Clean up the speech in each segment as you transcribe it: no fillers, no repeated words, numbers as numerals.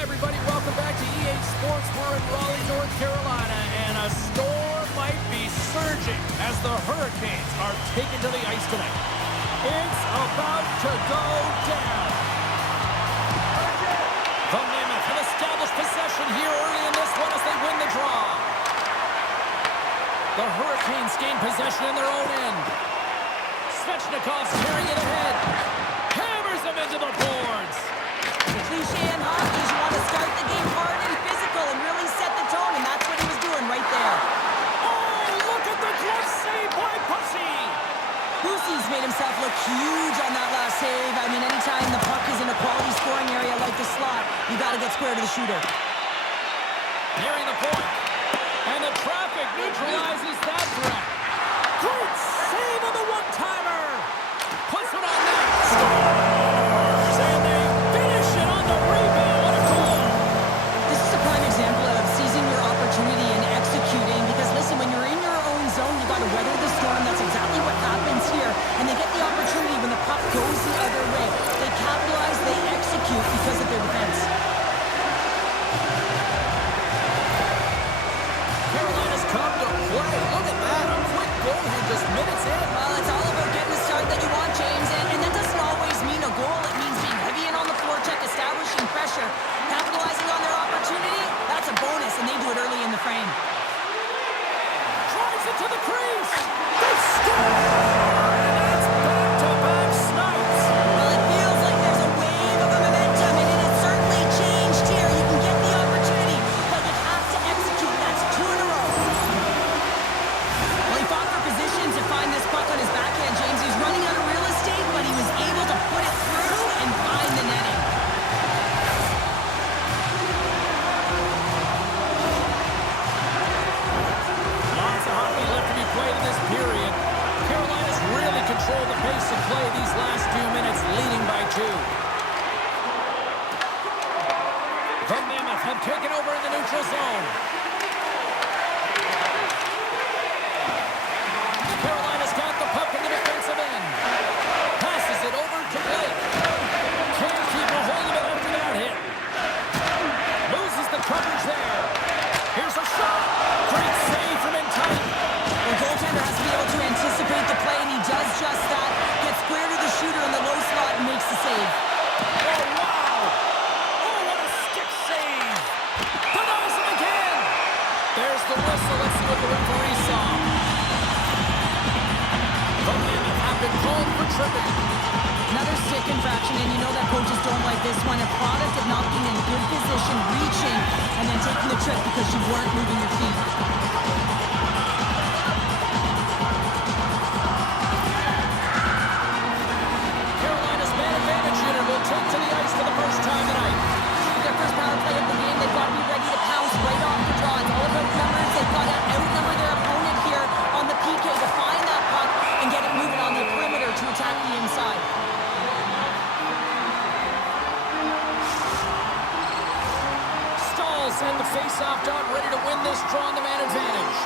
Hi, everybody. Welcome back to EA Sports. We're in Raleigh, North Carolina, and a storm might be surging as the Hurricanes are taken to the ice tonight. It's about to go down. The Mammoth have established possession here early in this one as they win the draw. The Hurricanes gain possession in their own end. Svechnikov's carrying it ahead. Hammers them into the boards. The cliche in hockey is you want to start the game hard and physical and really set the tone, and that's what he was doing right there. Oh, look at the glove save by Pussy. Pussy's made himself look huge on that last save. I mean, anytime the puck is in a quality scoring area like the slot, you got to get square to the shooter. Nearing the point. And the traffic neutralizes that threat. Great save on the one-timer. Puts it on net. Scores! And they finish it on the rebound. What a goal. This is a prime example of seizing your opportunity and executing. Because, listen, when you're in your own zone, you got to weather the storm. That's exactly what happens here. And they get the opportunity when the puck goes the other way. They capitalize, they execute because of their defense. Carolina's come to play. Look at that. A quick goal here just minutes in. Well, it's all about getting the start that you want, James. And that doesn't always mean a goal. It means being heavy in on the forecheck, establishing pressure, capitalizing on their opportunity. That's a bonus, and they do it early in the frame. Drives it to the crease. They score! And that's back-to-back snipes. Well, it feels like there's a wave of momentum, and it has certainly changed here. You can get the opportunity, but you have to execute. That's 2 in a row. Well, he fought for position to find this puck on his backhand, James. He was running out of real estate, but he was able to put it through and find the netting. Lots of hockey left to be played in this period. Carolina's really controlled the pace of play these last few minutes, leading by 2. The Mammoth have taken over in the neutral zone. Carolina's got the puck in the defensive end. Passes it over to Blake. Can't keep a hold of it after that hit. Loses the coverage there. Here's a shot. Great save from in tight. The goaltender has to be able to anticipate the play, and he does just that. Gets square to the shooter in the low slot and makes the save. Oh, wow. Oh, what a stick save. Denies him again. There's the whistle. Let's see what the referee saw. The Mammoth have been called for tripping. Another stick infraction, and you know that coaches don't like this one. A product of not being in a good position, reaching, and then taking the trip because you weren't moving your feet. Carolina's man advantage unit will take to the ice for the first time tonight. With their first power play of the game, they've got to be ready to pounce right off the draw. It's all about numbers. They've got to outnumber their opponent here on the PK to find that puck and get it moving on the perimeter to attack the inside. Stalls and the face-off dot ready to win this draw on the man advantage.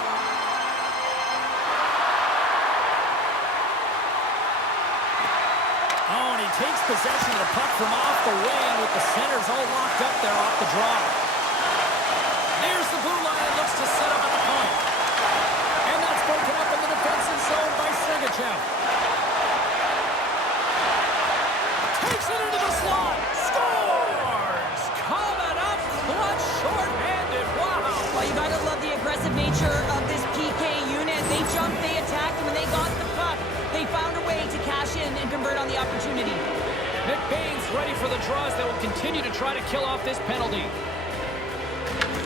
Oh, and he takes possession of the puck from off the wing with the centers all locked up there off the draw. There's the blue line and looks to set up at the point. And that's broken up in the defensive zone by Sergachev. Takes it into the slot. Scores! Coming up clutch short-handed. Wow! Well, you gotta love the aggressive nature of this PK unit. They jumped, they attacked, and when they got the puck, they found a way to cash in and convert on the opportunity. Nick Baines ready for the draws that will continue to try to kill off this penalty.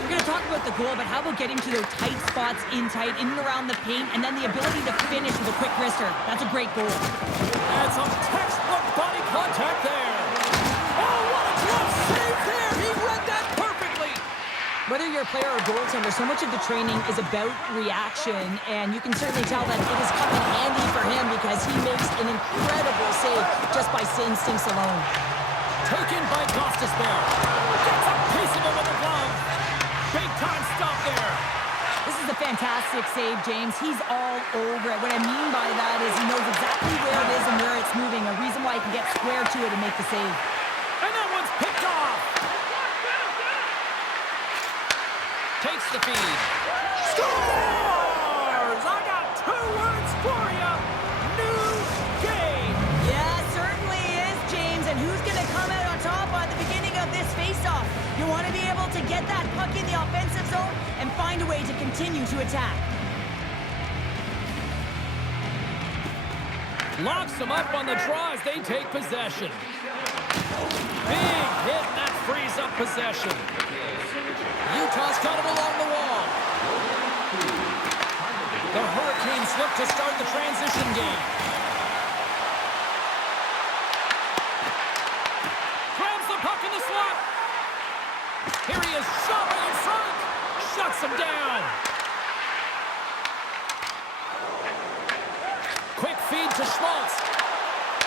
We're going to talk about the goal, but how about getting to those tight spots in and around the paint, and then the ability to finish with a quick wrister? That's a great goal. And some textbook body contact there. Oh, what a glove save there! He read that perfectly! Whether you're a player or goaltender, so much of the training is about reaction, and you can certainly tell that it has come in handy for him because he makes an incredible save just by instincts alone. Taken by Gostisbehere. Gets a piece of him with a glove. Big time stop there. This is a fantastic save, James. He's all over it. What I mean by that is he knows exactly where it is and where it's moving, a reason why he can get square to it and make the save. And that one's picked off. Takes the feed. Scores! I got 2 words for you. New game. Yeah, certainly is, James. And who's going to come out on top at the beginning of this faceoff? You want to be able to get that puck in the offensive zone and find a way to continue to attack. Locks them up on the draw as they take possession. Big hit, and that frees up possession. Utah's got it along the wall. The Hurricanes look to start the transition game. Grabs the puck in the slot. Here he is, shot right in front. Shuts him down. Quick feed to Schmaltz.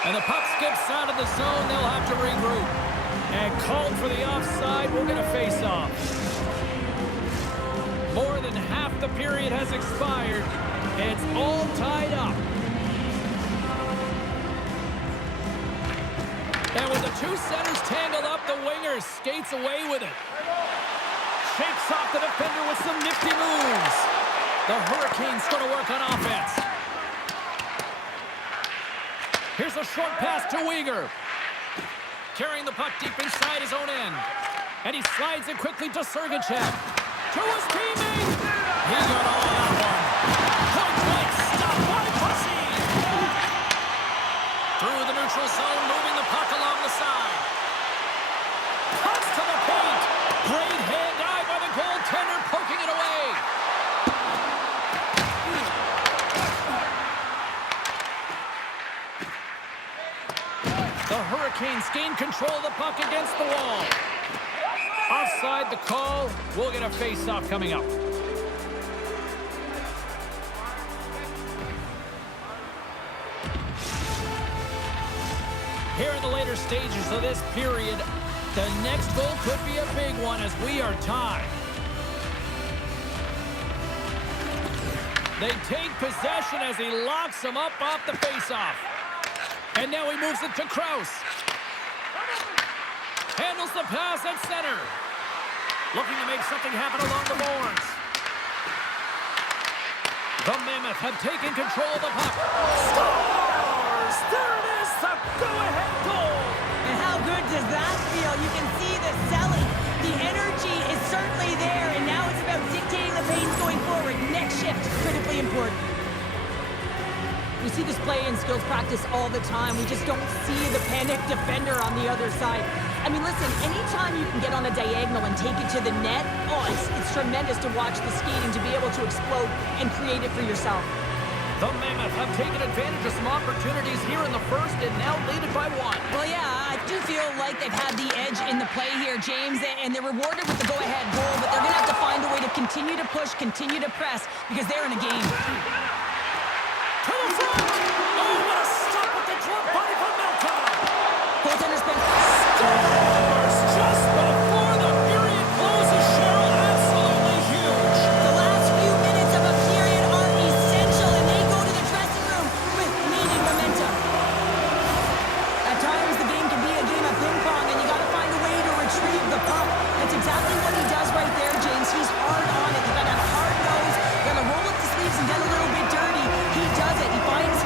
And the puck skips out of the zone. They'll have to regroup. And called for the offside. We'll get a face-off. More than half the period has expired. It's all tied up. And with the 2 centers tangled up, the winger skates away with it. Shakes off the defender with some nifty moves. The Hurricanes going to work on offense. Here's a short pass to Weegar. Carrying the puck deep inside his own end. And he slides it quickly to Sergachev. To his teammate. He got all that one. Point blank stop by Pussy. Through the neutral zone, moving the puck along the side. Cuts to the paint. Great hand eye by the goaltender, poking it away. The Hurricanes gain control of the puck against the wall. Offside the call. We'll get a face-off coming up. Here in the later stages of this period, the next goal could be a big one as we are tied. They take possession as he locks them up off the face-off. And now he moves it to Krause. Handles the pass at center. Looking to make something happen along the boards. The Mammoth have taken control of the puck. Scores! There it is, the go-ahead goal. And how good does that feel? You can see the selling. The energy is certainly there, and now it's about dictating the pace going forward. Next shift is critically important. We see this play in skills practice all the time. We just don't see the panic defender on the other side. I mean, listen, anytime you can get on a diagonal and take it to the net, it's tremendous to watch the skating to be able to explode and create it for yourself. The Mammoth have taken advantage of some opportunities here in the first and now lead it by 1. Well, yeah, I do feel like they've had the edge in the play here, James, and they're rewarded with the go-ahead goal, but they're going to have to find a way to continue to push, continue to press, because they're in a game. To the front! Oh, what a stop with the drop body from Melton! Goaltender's been... Scores just before the period closes, Cheryl. Absolutely huge. The last few minutes of a period are essential, and they go to the dressing room with needing momentum. At times, the game can be a game of ping-pong, and you got to find a way to retrieve the puck. That's exactly what he does right there, James. He's hard on it. You got to have a hard nose. You got to roll up the sleeves and get a little bit dirty. He does it. He finds...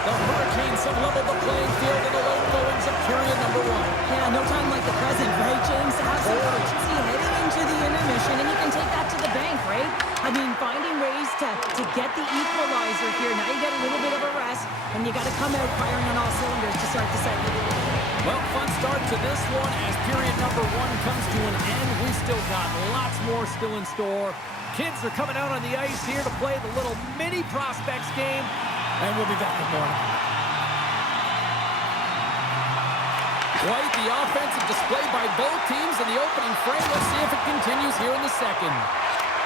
The Hurricanes have leveled the playing field in the late goings of period number 1. Yeah, no time like the present, right, James? To have some urgency heading into the intermission, and you can take that to the bank, right? I mean, finding ways to get the equalizer here. Now you get a little bit of a rest, and you got to come out firing on all cylinders to start the second. Well, fun start to this one as period number 1 comes to an end. We still got lots more still in store. Kids are coming out on the ice here to play the little mini prospects game, and we'll be back with more. Quite the offensive display by both teams in the opening frame. Let's see if it continues here in the second.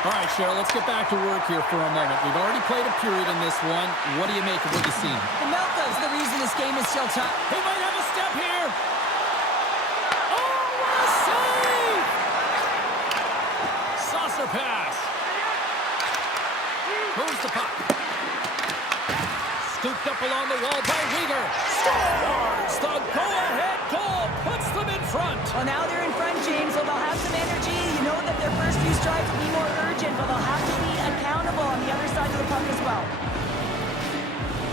All right, Cheryl, let's get back to work here for a moment. We've already played a period in this one. What do you make of what you've seen? The Melton's the reason this game is still tough. He might have a step here. Oh, what a save! Saucer pass. Moves the puck. Scooped up along the wall by Weegar. Scores! The go-ahead goal puts them in front. Well, now they're in front, James, so they'll have some energy. You know that their first few strides will be more urgent, but they'll have to be accountable on the other side of the puck as well.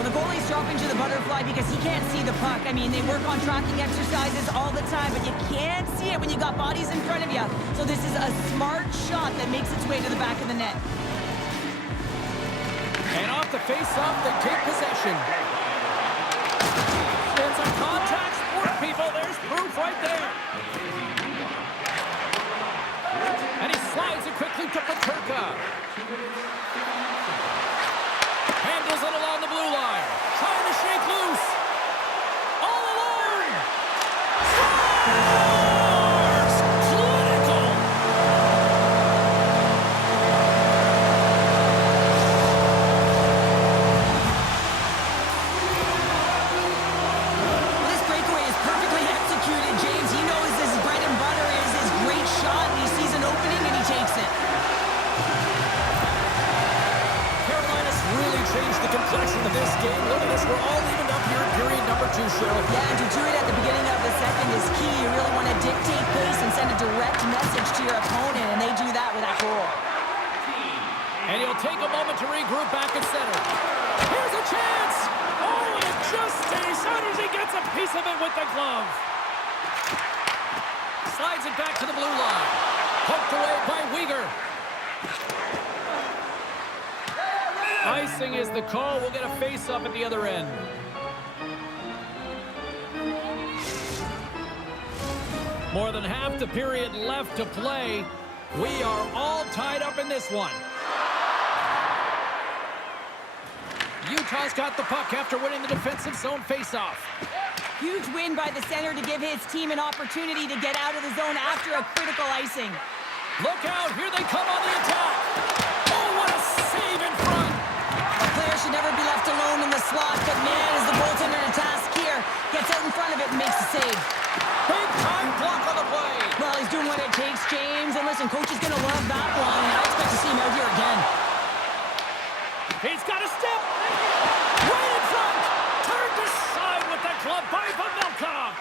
Well, the goalie's dropping to the butterfly because he can't see the puck. I mean, they work on tracking exercises all the time, but you can't see it when you got bodies in front of you. So this is a smart shot that makes its way to the back of the net. And off the face-off, they take possession. It's a contact sport, people. There's proof right there. And he slides it quickly to Paterka. Handles it along the blue line. Trying to shake loose. All alone. Scores! Clinical. Well, this breakaway is perfectly executed, James. He knows his bread and butter is his great shot, and he sees an opening, and he takes it. Really changed the complexion of this game. Look at this. We're all evened up here in period number 2, Cheryl. Yeah, and to do it at the beginning of the second is key. You really want to dictate pace and send a direct message to your opponent, and they do that with that goal. And he'll take a moment to regroup back at center. Here's a chance! Oh, and it just stays out as he gets a piece of it with the glove. Slides it back to the blue line. Poked away by Weegar. Icing is the call. We'll get a face-up at the other end. More than half the period left to play. We are all tied up in this one. Utah's got the puck after winning the defensive zone face-off. Huge win by the center to give his team an opportunity to get out of the zone after a critical icing. Look out. Here they come on the attack. Oh, what a save in front. Player should never be left alone in the slot, but man, is the goaltender in a task here. Gets out in front of it and makes the save. Big time block on the play. Well, he's doing what it takes, James. And listen, coach is going to love that one. I expect to see him out here again. He's got a step. Right in front. Turned aside with the glove by Pavelka.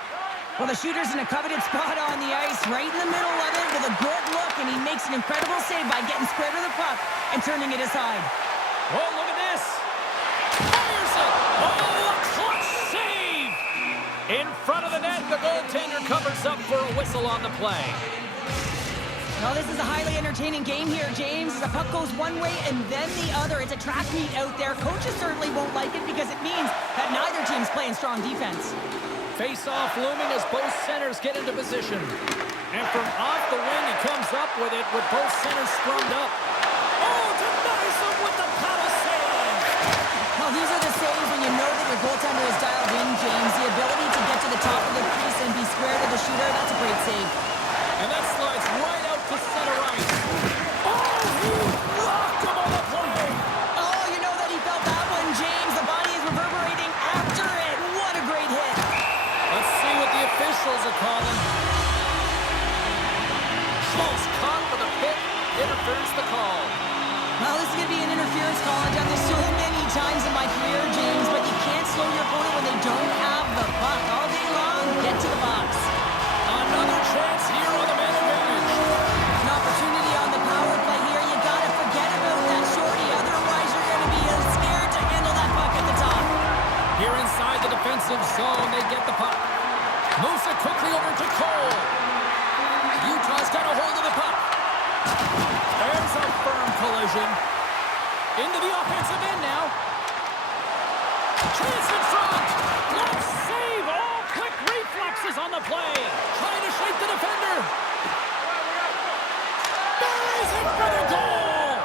Well, the shooter's in a coveted spot on the ice, right in the middle of it with a good look, and he makes an incredible save by getting square to the puck and turning it aside. Oh, look at this. Fires it. Oh, a clutch save. In front of the net, the goaltender covers up for a whistle on the play. Well, this is a highly entertaining game here, James. The puck goes one way and then the other. It's a track meet out there. Coaches certainly won't like it because it means that neither team's playing strong defense. Face-off looming as both centers get into position. And from off the wing, he comes up with it with both centers scrummed up. Oh, denies him with the power save. Well, these are the saves when you know that your goaltender is dialed in, James. The ability to get to the top of the crease and be square to the shooter, that's a great save. And that slides right out to center ice. Oh, he rocked him on the play. Oh, you know that he felt that one, James. The body is reverberating after it. What a great hit. Let's see what the officials are calling. Schultz caught with a pick. Interference the call. Well, this is going to be an interference call. I've done this so many times in my career, James, but you can't slow your opponent when they don't have the puck. All day long, get to the box. Another chance here on the man advantage. An opportunity on the power play here. You got to forget about that shorty. Otherwise, you're going to be scared to handle that puck at the top. Here inside the defensive zone, they get the puck. Moves it quickly over to Cole. Utah's got a hold of the puck. There's a firm collision. Into the offensive end now. Chance in front. Glove save. All quick reflexes on the play. Trying to shake the defender. Buries it for the goal.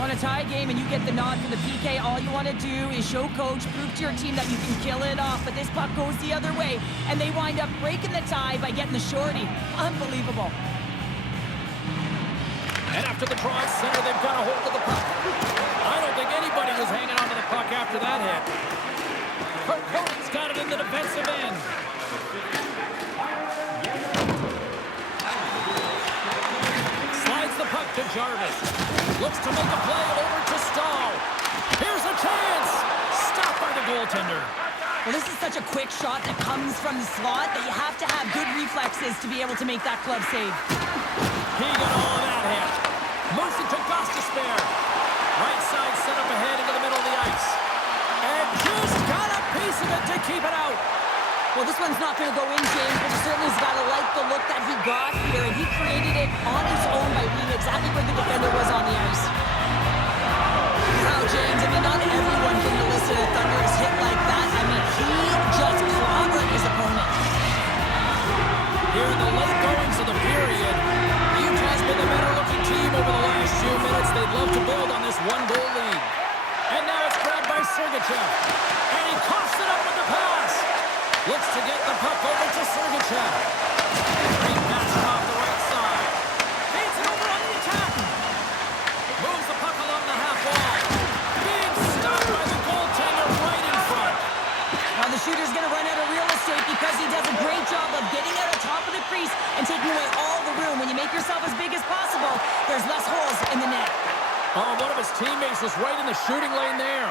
On a tie game and you get the nod for the PK, all you want to do is show coach, prove to your team that you can kill it off, but this puck goes the other way, and they wind up breaking the tie by getting the shorty. Unbelievable. And after the draw at center, they've got a hold of the puck. I don't think anybody was hanging on to the puck after that hit. Cody's got it in the defensive end. Slides the puck Looks to make a play over to Stahl. Here's a chance. Stopped by the goaltender. Well, this is such a quick shot that comes from the slot that you have to have good reflexes to be able to make that glove save. He got all of that hit. Moves it to Gostisbehere. Right side set up ahead into the middle of the ice. And just got a piece of it to keep it out. Well, this one's not going to go in, James, but he certainly has got to like the look that he got here, and he created it on his own by being exactly where the defender was on the ice. Wow, James, I mean, not everyone can elicit a thunderous hit like that. I mean, he just clobbered his opponent. Here in the late goings of the period, Utah's been the better-looking team over the last few minutes. They'd love to build on this one-goal lead. And now it's grabbed by Sergachev. And he coughs it up with the pass. Looks to get the puck over to Sergachev. Great pass off the right side. Feeds it over on the attack. Moves the puck along the half wall. Being stopped by the goaltender right in front. Now the shooter's going to run out of real estate because he does a great job of getting out of top of the crease and taking away all the room. When you make yourself as big as possible, there's less holes in the net. Oh, one of his teammates was right in the shooting lane there.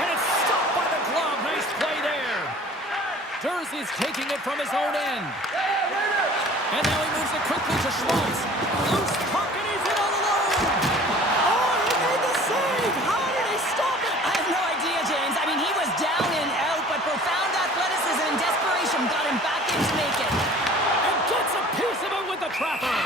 And it's stopped by the glove. Nice play there. Jersey's taking it from his own end. And now he moves it quickly to Schmaltz. Loose puck and he's in all alone. Oh, he made the save. How did he stop it? I have no idea, James. I mean, he was down and out, but profound athleticism and desperation got him back in to make it. And gets a piece of it with the trapper.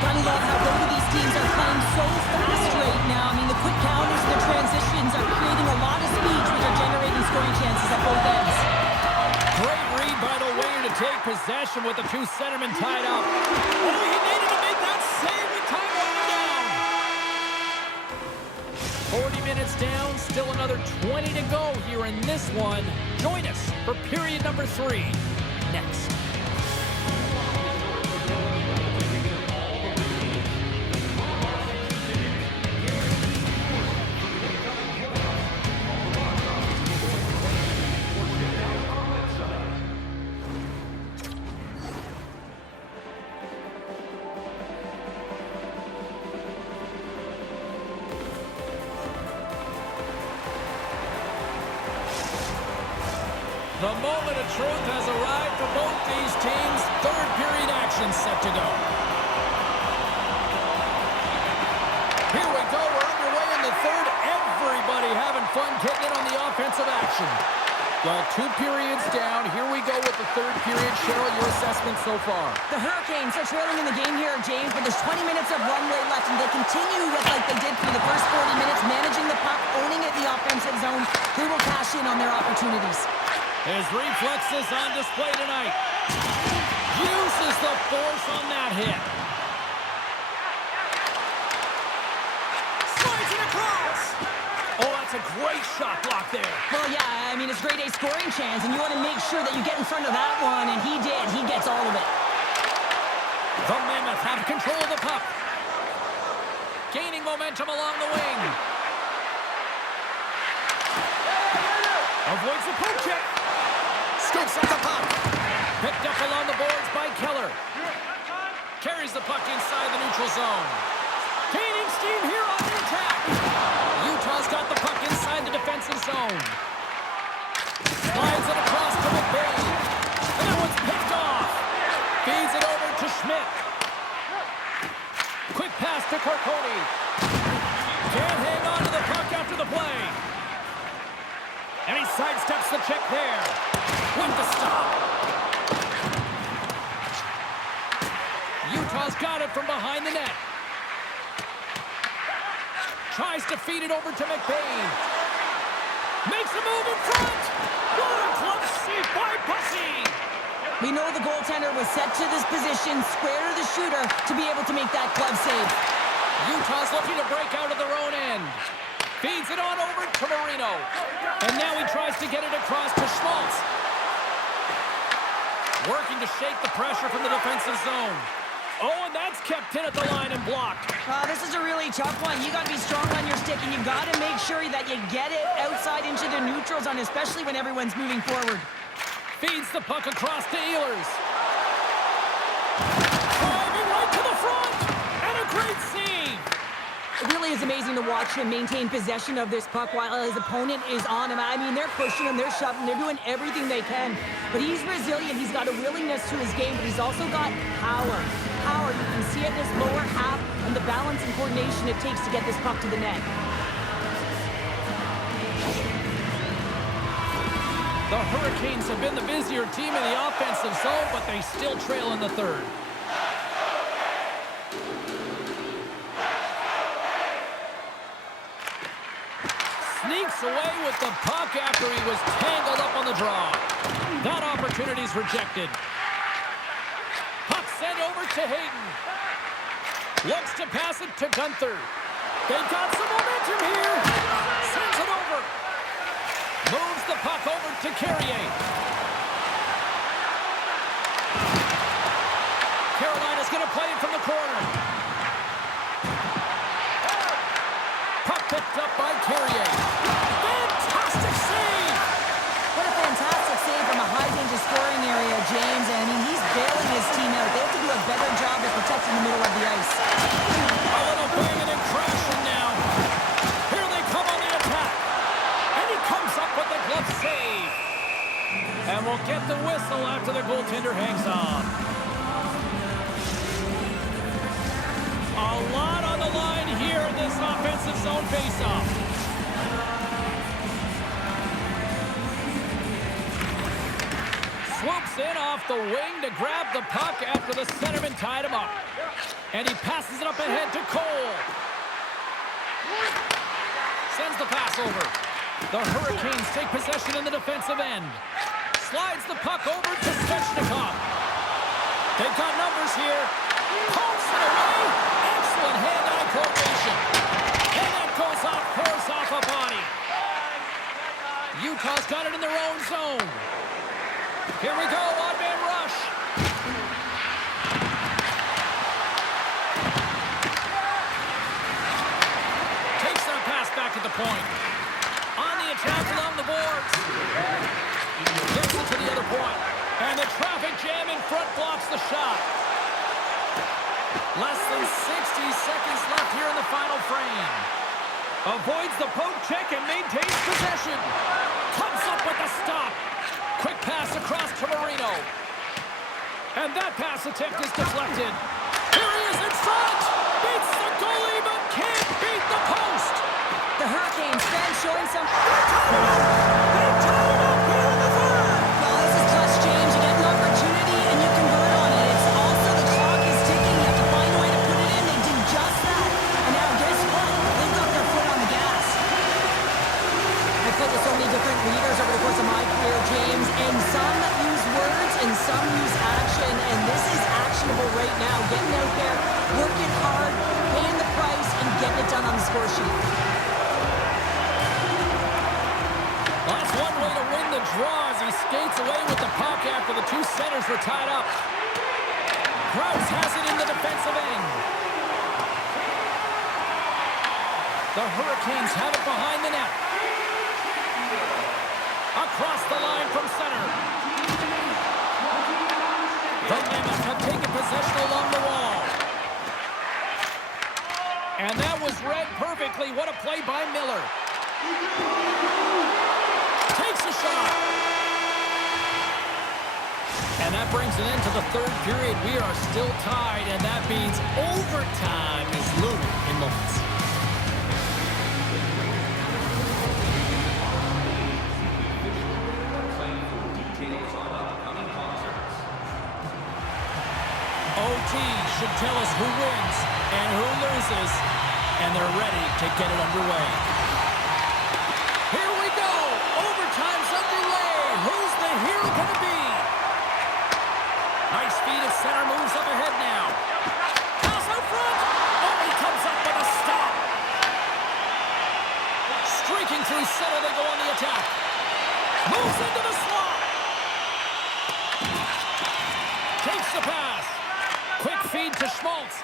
Gotta love how both of these teams are playing so fast right now. I mean, the quick counters and the transitions are creating a lot of speed, which are generating scoring chances at both ends. Great read by the winger to take possession with the two centermen tied up. Oh, he needed to make that save with time running down. 40 minutes down, still another 20 to go here in this one. Join us for period number 3 next. The moment of truth has arrived for both these teams. Third period action set to go. Here we go. We're underway in the third. Everybody having fun getting in on the offensive action. Well, 2 periods down. Here we go with the third period. Cheryl, your assessment so far? The Hurricanes are trailing in the game here, James, but there's 20 minutes of runway left, and they continue with like they did through the first 40 minutes, managing the puck, owning it in the offensive zone. They will cash in on their opportunities. His reflexes on display tonight. Uses the force on that hit. Slides it across. Oh, that's a great shot block there. Well, yeah, I mean, it's grade A scoring chance, and you want to make sure that you get in front of that one, and he did. He gets all of it. The Mammoth have control of the puck. Gaining momentum along the wing. Avoids the poke check. Scoops up the puck. Picked up along the boards by Keller. Carries the puck inside the neutral zone. Gaining steam here on the attack. Utah's got the puck inside the defensive zone. Slides it across to McBain. And that one's picked off. Feeds it over to Schmidt. Quick pass to Carcone. Can't hang on to the puck after the play. And he sidesteps the check there. With the stop. Utah's got it from behind the net. Tries to feed it over to McBain. Makes a move in front. What a glove save by Bussy. We know the goaltender was set to this position, square to the shooter, to be able to make that glove save. Utah's looking to break out of their own end. Feeds it on over to Marino. And now he tries to get it across to Schmaltz. Working to shake the pressure from the defensive zone. Oh, and that's kept in at the line and blocked. This is a really tough one. You got to be strong on your stick, and you got to make sure that you get it outside into the neutral zone, especially when everyone's moving forward. Feeds the puck across to Ehlers. really is amazing to watch him maintain possession of this puck while his opponent is on him. I mean, they're pushing him, they're shoving, they're doing everything they can. But he's resilient, he's got a willingness to his game, but he's also got power. Power, you can see it in his lower half and the balance and coordination it takes to get this puck to the net. The Hurricanes have been the busier team in the offensive zone, but they still trail in the third. Sneaks away with the puck after he was tangled up on the draw. That opportunity's rejected. Puck sent over to Hayden. Looks to pass it to Gunther. They've got some momentum here. Sends it over. Moves the puck over to Carrier. Carolina's going to play it from the corner. Puck picked up by Carrier. Fantastic save! What a fantastic save from a high-danger scoring area, James. And I mean, he's bailing his team out. They have to do a better job of protecting the middle of the ice. A little banging and crashing now. Here they come on the attack. And he comes up with the glove save. And we'll get the whistle after the goaltender hangs on. A lot on the line here in this offensive zone faceoff. Swoops in off the wing to grab the puck after the centerman tied him up. And he passes it up ahead to Cole. Sends the pass over. The Hurricanes take possession in the defensive end. Slides the puck over to Svechnikov. They've got numbers here. Pulls it away. Excellent hand-eye coordination. And that goes off, pours off a body. Utah's got it in their own zone. Here we go, odd-man rush. Takes that pass back at the point. On the attack along the boards. Gets it to the other point. And the traffic jam in front blocks the shot. Less than 60 seconds left here in the final frame. Avoids the poke check and maintains possession. Comes up with the stop. Quick pass across to Marino. And that pass attempt is deflected. Here he is in front. Beats the goalie but can't beat the post. The Hurricanes fans showing some... They tie it up here in the third. Well, this is clutch, James. You get an opportunity and you convert on it. It's also the clock is ticking. You have to find a way to put it in. They did just that. And now guess what? They've got their foot on the gas. I've played with so many different leaders over the course of my career, James, and some use words and some use action, and this is actionable right now. Getting out there, working hard, paying the price, and getting it done on the score sheet. Well, that's one way to win the draw as he skates away with the puck after the two centers were tied up. Krause has it in the defensive end. The Hurricanes have it behind the net. Across the line from center. The Mammoths have taken possession along the wall. And that was read perfectly. What a play by Miller. Takes a shot. And that brings an end to the third period. We are still tied, and that means overtime is looming in moments. OT should tell us who wins and who loses, and they're ready to get it underway. Here we go. Overtime's underway. Who's the hero going to be? Nice feed at center, moves up ahead now. Pass out front. Oh, he comes up with a stop. Streaking through center, they go on the attack. Moves into the slot. Takes the pass. Quick feed to Schmaltz.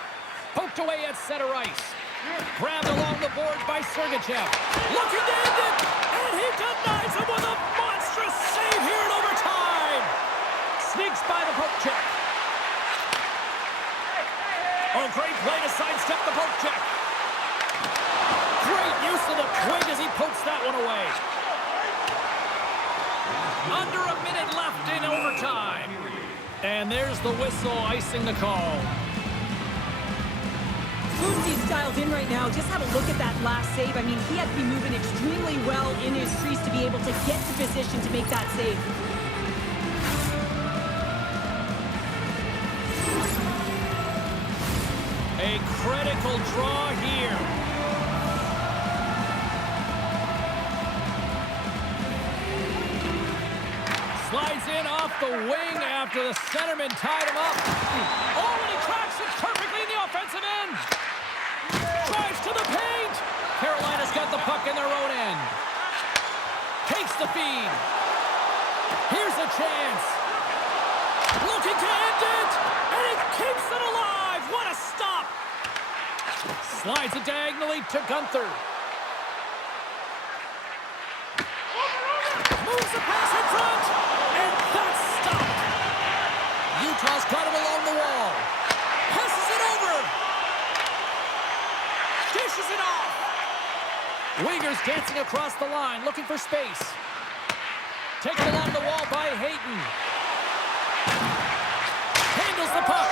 Poked away at center ice. Grabbed along the boards by Sergachev. Looking to end it. And he denies him with a monstrous save here in overtime. Sneaks by the poke check. Oh, great play to sidestep the poke check. there's the whistle, icing the call. Lucy's dialed in right now. Just have a look at that last save. I mean, he had to be moving extremely well in his crease to be able to get to position to make that save. A critical draw here. Slides in off the wing after the centerman tied him up. Oh, and he cracks it perfectly in the offensive end. Drives to the paint. Carolina's got the puck in their own end. Takes the feed. Here's a chance. Looking to end it. And it keeps it alive. What a stop. Slides it diagonally to Gunther. Moves the pass in front. And that's stopped. Utah's got him along the wall. Passes it over. Dishes it off. Uyghur's dancing across the line, looking for space. Taken along the wall by Hayton. Handles the puck.